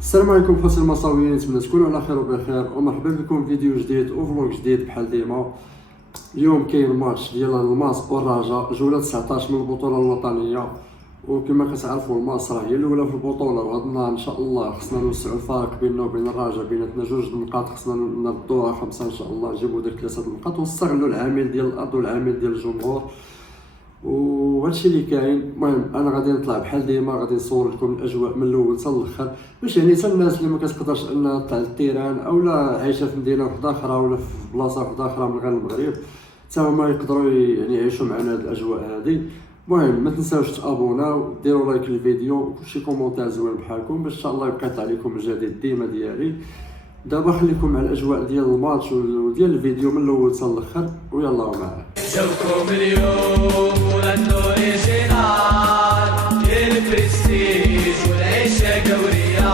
السلام عليكم خوتي المصاويين، نتمنى تكونوا على خير وبخير ومرحبا بكم في فيديو جديد وفلوق جديد بحال ديما. اليوم كاين ماتش ديال الماس والرجاء جوله 19 من البطوله الوطنيه، وكما كتعرفوا الماس راه هي الاولى في البطوله، وهذا النهار ان شاء الله خصنا نوسعوا الفارق بيننا وبين الرجاء، بيناتنا 2 نقاط خصنا نردوها 5 ان شاء الله، نجيبوا ديك 3 نقاط ونستغلوا العامل ديال الارض والعامل ديال الجمهور وهادشي اللي كاين. المهم انا غادي نطلع بحال ديما، غادي نصور لكم الاجواء من الاول حتى الاخر، باش يعني حتى الناس اللي ما كتقدرش انها تطلع للتيران اولا عايشه في مدينه وحده اخرى ولا في بلاصه وحده اخرى من غير المغرب حتى هما يقدروا يعني يعيشوا معنا هاد الاجواء هادي. المهم ما تنساوش تابوناو، ديروا لايك للفيديو وشي كومونتير زوين بحالكم باش ان شاء الله يبقى يطلع لكم الجديد ديما ديالي. دابا خليكم مع الاجواء ديال الماتش وديال الفيديو من الاول حتى الاخر، ويلا معاه. جوكم اليوم ولانه اوريجينال البرستيج والعيشه قوريه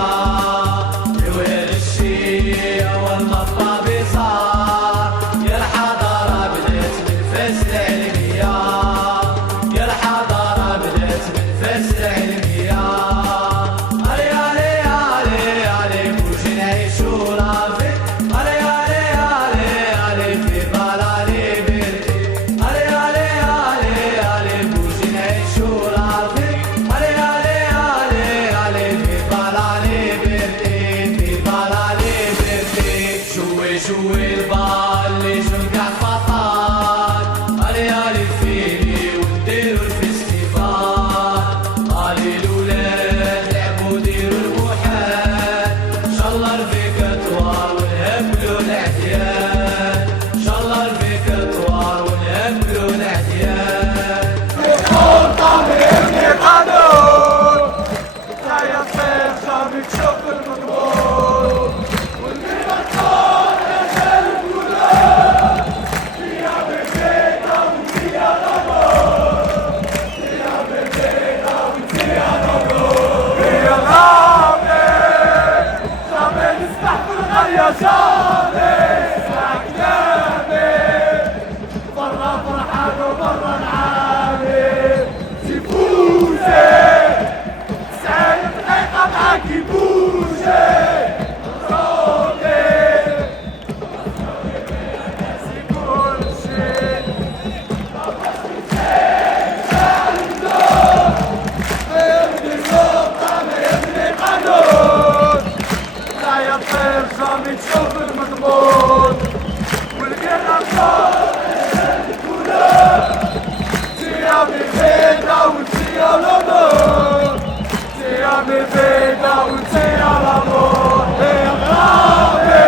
وين الشيء والمطلع بصار يا الحضاره بدات من فاس العلميه يا الحضاره بدات من فاس العلميه علي علي علي علي بوجي نعيشو رافي علي علي علي علي في بالالي شوي البال اللي جمع فطار علي علي فيني وديروا الفستيفال علي الولاد لعبوا ديروا المحال ان شاء الله الفيكتوار ونهبلوا العديان ان شاء الله الفيكتوار ونهبلوا العديان يقول طبيب ابن قانون لا يصير شامك شوف المضمون يا جامي اسمع كلامي برا فرحان وبرا نعاني تفوزي 90 دقيقة معاك يفوزي روحي ناسي كل شي ابني سلطان ابني قانون لا يطير جامي تشوف المضمون والقرار صار تيامي فينا وانتيا الامور تيامي فينا وانتيا الامور يا غامي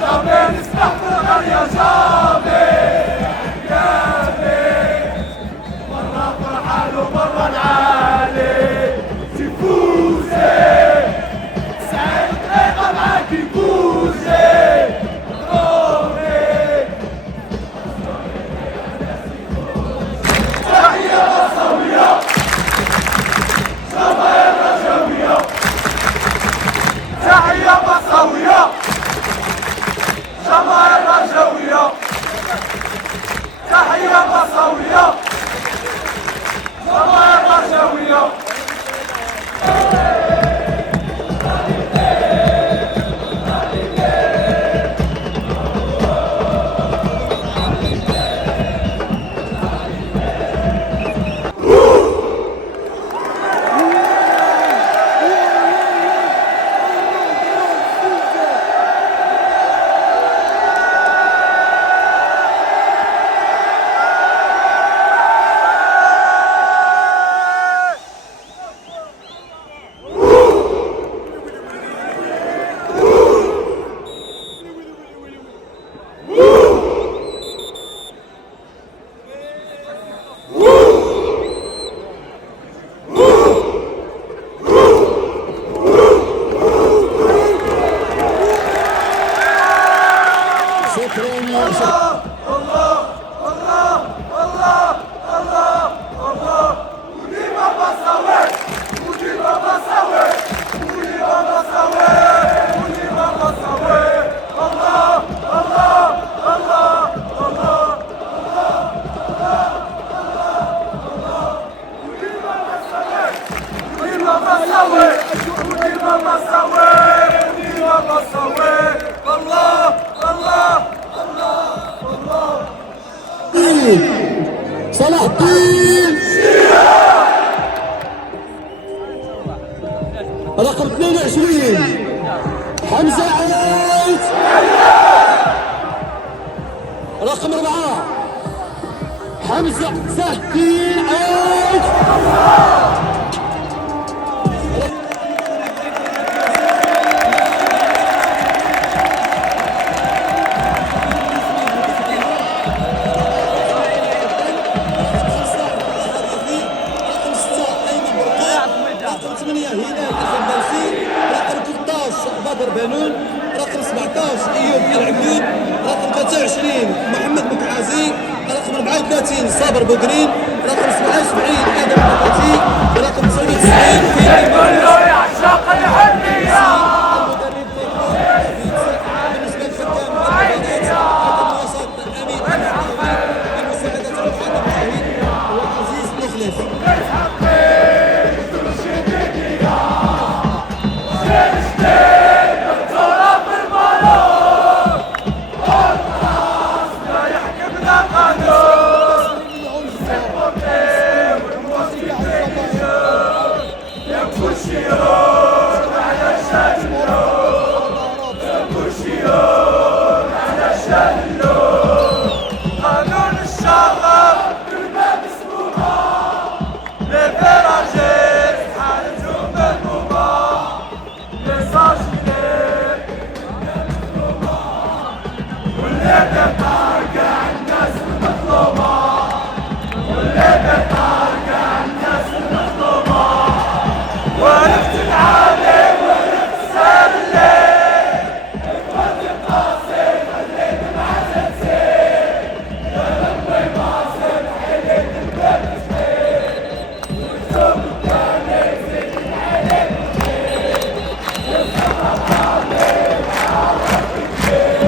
جامي نسمح بالغار يا جامي جامي برا فرحان وبرا نعاني تفوزي الدين رقم 22 حمزة عيد. رقم 4 حمزة الدين عيد. رقم 8 هلال الفردوسي. رقم 13 بدر بنون. رقم 17 ايوب العبيد. رقم 23 محمد مكعازي. رقم 34 صابر بوغرين. رقم 77 ادم النباتي. رقم 99 كله يعشق الحرية. بالنسبه للحكام الوسط الامين المساعدة المحاضر الشهيد هو عزيز مخلص. قانون الشغب كلمة مسمومة للفراجيل حالتهم مذمومة للساجنين واللي تبقى كاع الناس المظلومة واللي تبقى كاع الناس المظلومة وقفت العالم وقفت السار الليل اخوات القاسم خليت معزل سير يا ربي معصم حليت الباب صغير والثوب الثاني زيد عليك خير والسما عليك عرف كبير.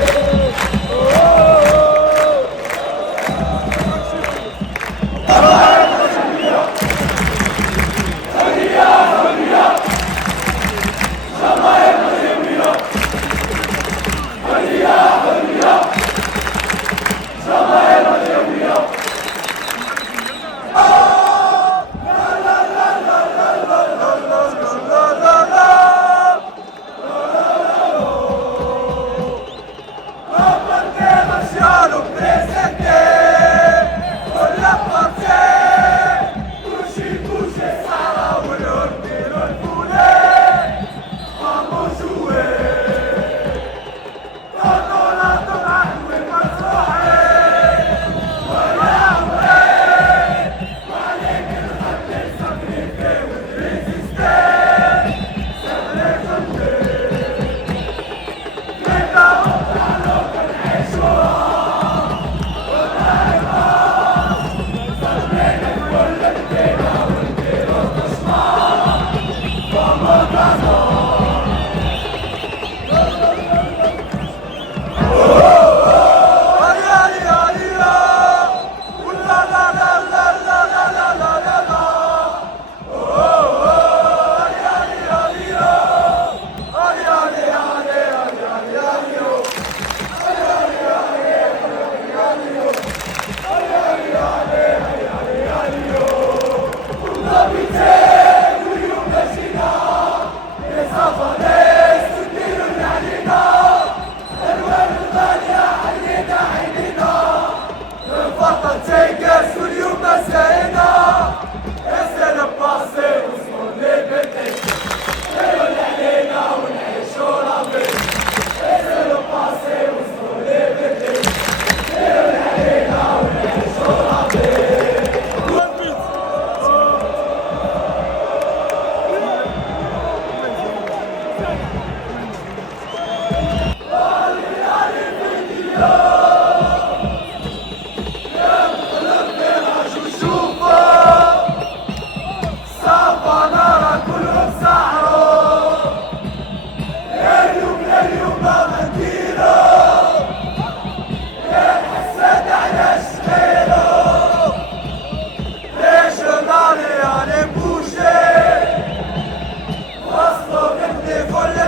Folle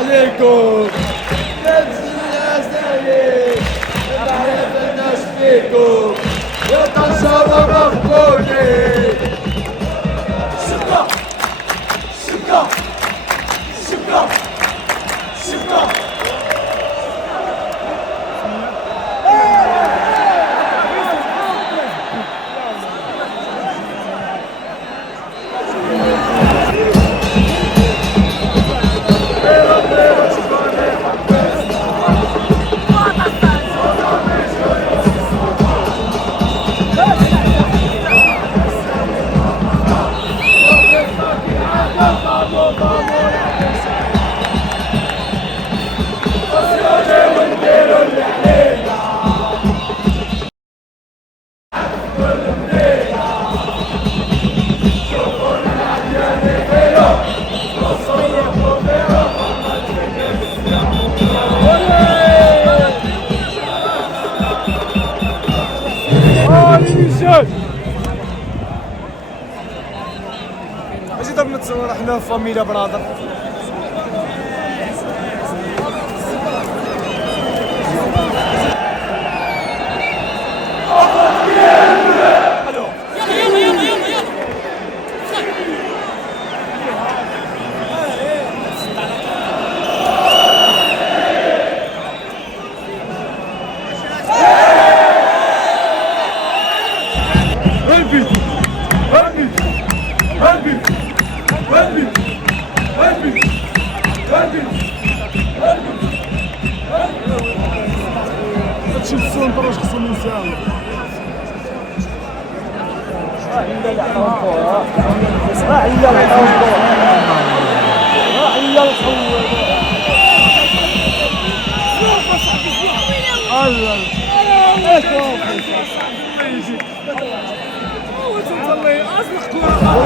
عليكم يا سيد ما فلناش فيكم يا طنجة ومغبوني شكرا شكرا شكرا شكرا اجي ضرب نتصور احنا فاميليا برادر هادشي السونتر واش خصنا نساوي هي اللي عطاهم الكره هي اللي عطاهم الكره هي اللي تحول الله الله اصلح كره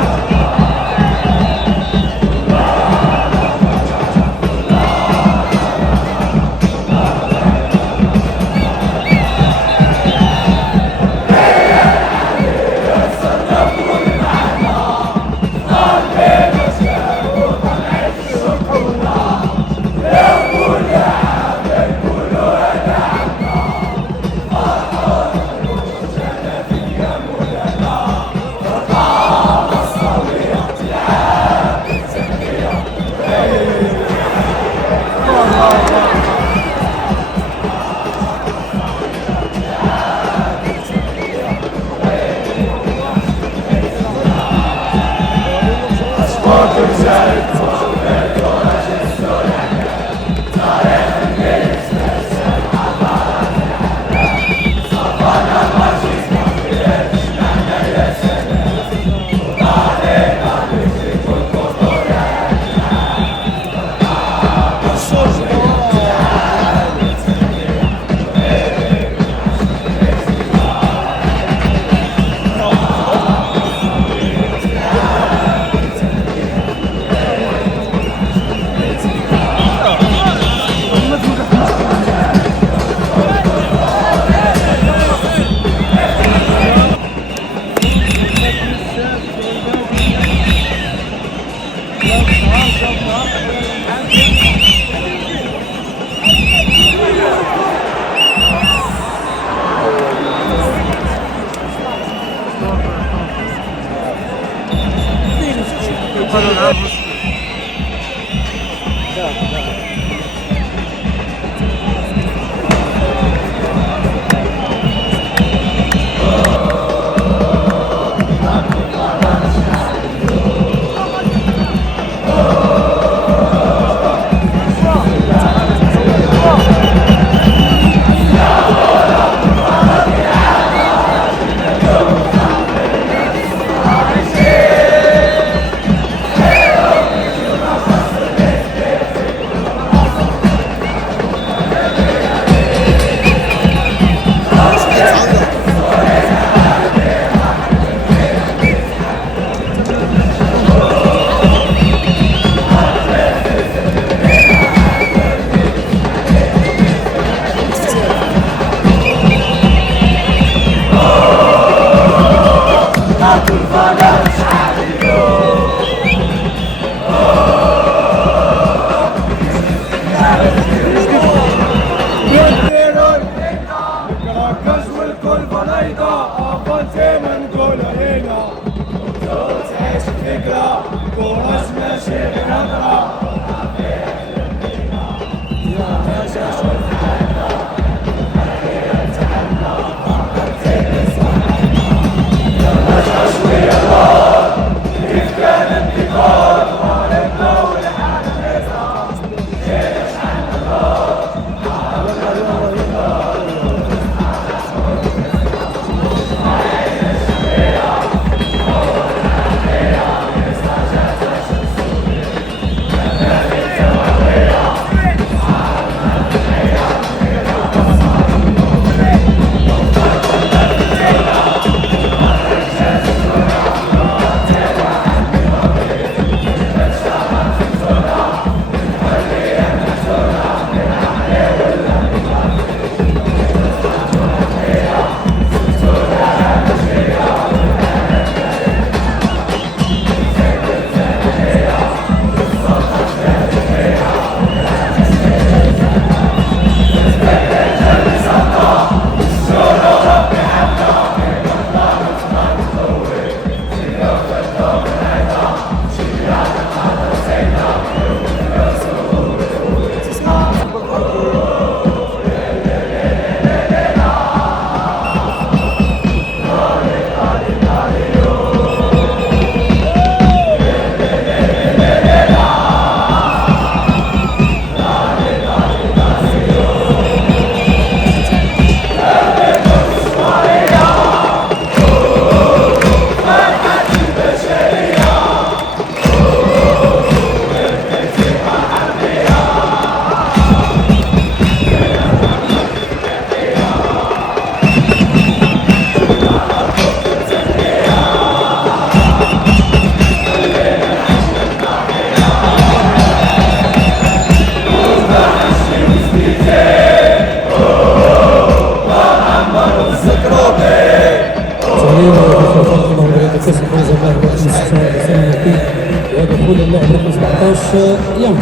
دخول اللاعب رقم 17 يانج.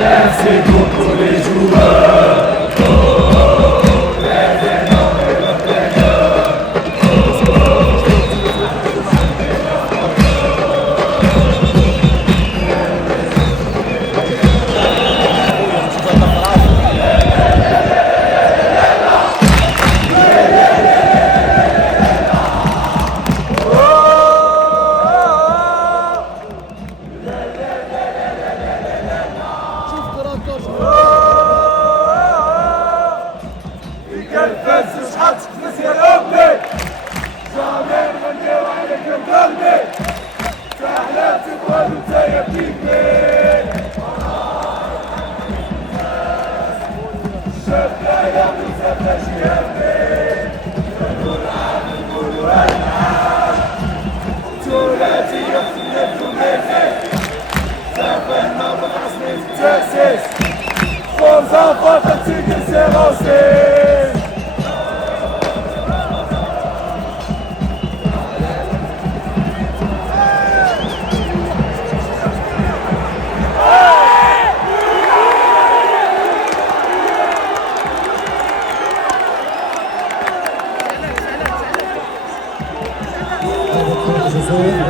Merci beaucoup les joueurs. كالفاس شحال تقفز يا امي جامي نغنيو عليك بقلبي فاحلى تقوى انت يا كيفي شفنا يا مسافة شيابي نقول عام نقولو العام ثلاثي يخدم التونسي سافرنا بالرسمي في التاسيس فرصة فاتت تيجي سيروسي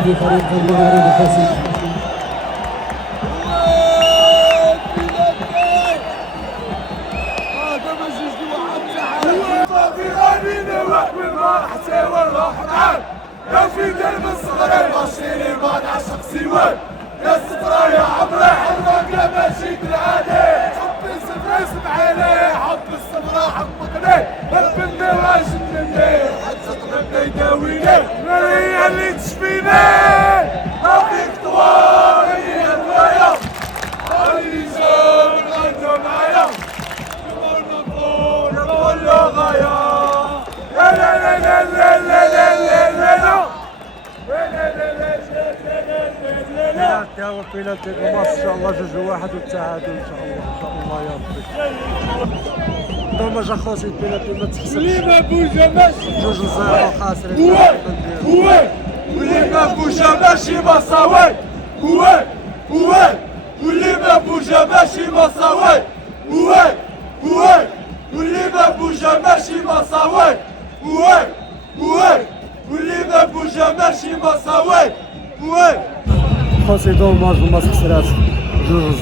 في فريق المغرب الفاسي. يا في درب الصغري ماشيني ما نعشق سواد يا سترا يا عمري حلمك لا ماشي بالعادي حبي سفري سمعيني حب الصبرا حبقني هبني واجنني حتى طبيبني يداويني هي اللي تشفيني هاخيك طوال هي الدوايا هاي جاب غنى معايا جمهور مقبول كل غاية لا لا لا لا لا لا لا هو بينالتي للماس ان شاء الله 2-1 والتعادل ان شاء الله ان شاء الله يا ربي دوماج اخوتي البينالتي ما تحسبش اللي ما بوجا ماشي 2-0 خاسرين هو واللي ما بوجا ماشي مصاوي هو واللي ما بوجا ماشي مصاوي هو واللي ما بوجا ماشي مصاوي هو واللي ما بوجا ماشي مصاوي هو خوتي دوماج الماس خسرات 2-0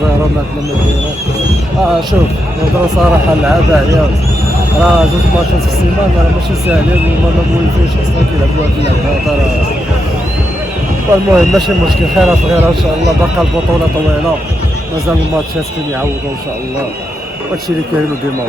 ما نتمنى شوف نهضروا صراحه اللعابه عيال راه جوج ماتشات في السيمانه راه ماشي ساهلين وما مولفينش اصلا كيلعبوا هاد اللعبه هذا المهم ماشي مشكل خيرها في غيرها ان شاء الله باقا البطوله طويله مازال الماتشات فين يعوضوا ان شاء الله وهادشي اللي كاين وديما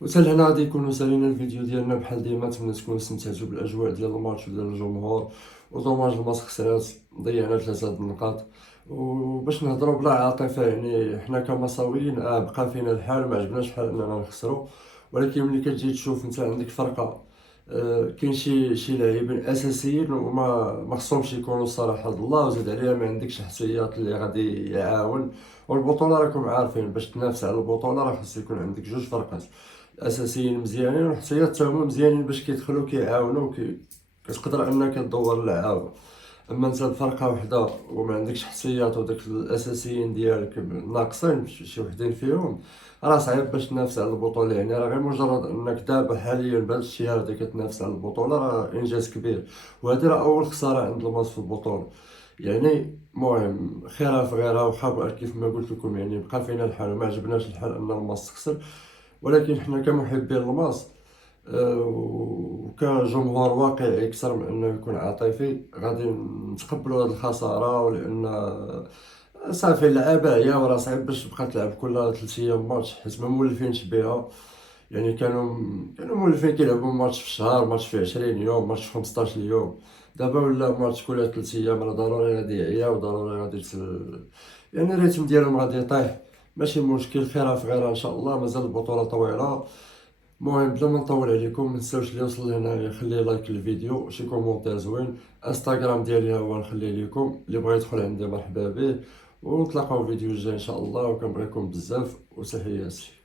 وحتى لهنا غادي يكونوا سالينا الفيديو ديالنا بحال ديما. نتمنى تكونوا استمتعتوا بالاجواء ديال الماتش وديال الجمهور ودوماج الماتش خسرات ضيعنا 3 النقاط. وباش نهضروا بلا عاطفه يعني حنا كمصاويين بقى فينا الحال ما عجبناش الحال اننا نخسروا، ولكن ملي كتجي تشوف انت عندك فرقه كاين شي لاعبين اساسيين وما خصهمش يكونوا الصراحه الله وزيد عليها ما عندكش احتياط اللي غادي يعاون. والبطوله راكم عارفين باش تنافس على البطوله راه خص يكون عندك جوج فرقات الاساسيين مزيانين والاحتياط حتى هما مزيانين باش كيدخلوا كيعاونوا كتقدر انك تدور اللعابه. اما انت فرقه وحده وما عندكش احتياط وداك الاساسيين ديالك ناقصين شي وحدين فيهم راه صعيب باش تنافس على البطوله. يعني راه غير مجرد انك دابا حاليا بهذا الشيء هذا كتنافس على البطوله راه انجاز كبير، وهذه راه اول خساره عند الماس في البطوله. يعني المهم خيرها في غيرها وخا كيف ما قلت لكم يعني بقى فينا الحال وما عجبناش الحال ان الماس خسر، ولكن حنا كمحبين الماس وكجمهور واقعي اكثر من انه يكون عاطفي غادي نتقبلوا هذه الخساره، ولان صافي اللعابه هي وراه صعيب باش تبقى تلعب كل 3 ايام ماتش حيت ما مولفينش بها. يعني كانوا مولفين كيلعبوا ماتش في الشهر، ماتش في 20 يوم، ماتش في 15 يوم. دابا ولا ماتش كل 3 ايام راه ضروري غادي يعيا وضروري غادي يعني الريتم ديالهم غادي يطيح. ماشي مشكل، خيرها في غيرها ان شاء الله، مازال البطوله طويله. المهم بلا ما نطول عليكم، منساوش اللي وصل لهنا يخلي لايك للفيديو، شي كومونتير زوين. انستغرام ديالي هو نخليه لكم، اللي بغى يدخل عندي مرحبا به، ونتلاقاو في فيديو جاي ان شاء الله، وكنبغيكم بزاف وتحياتي.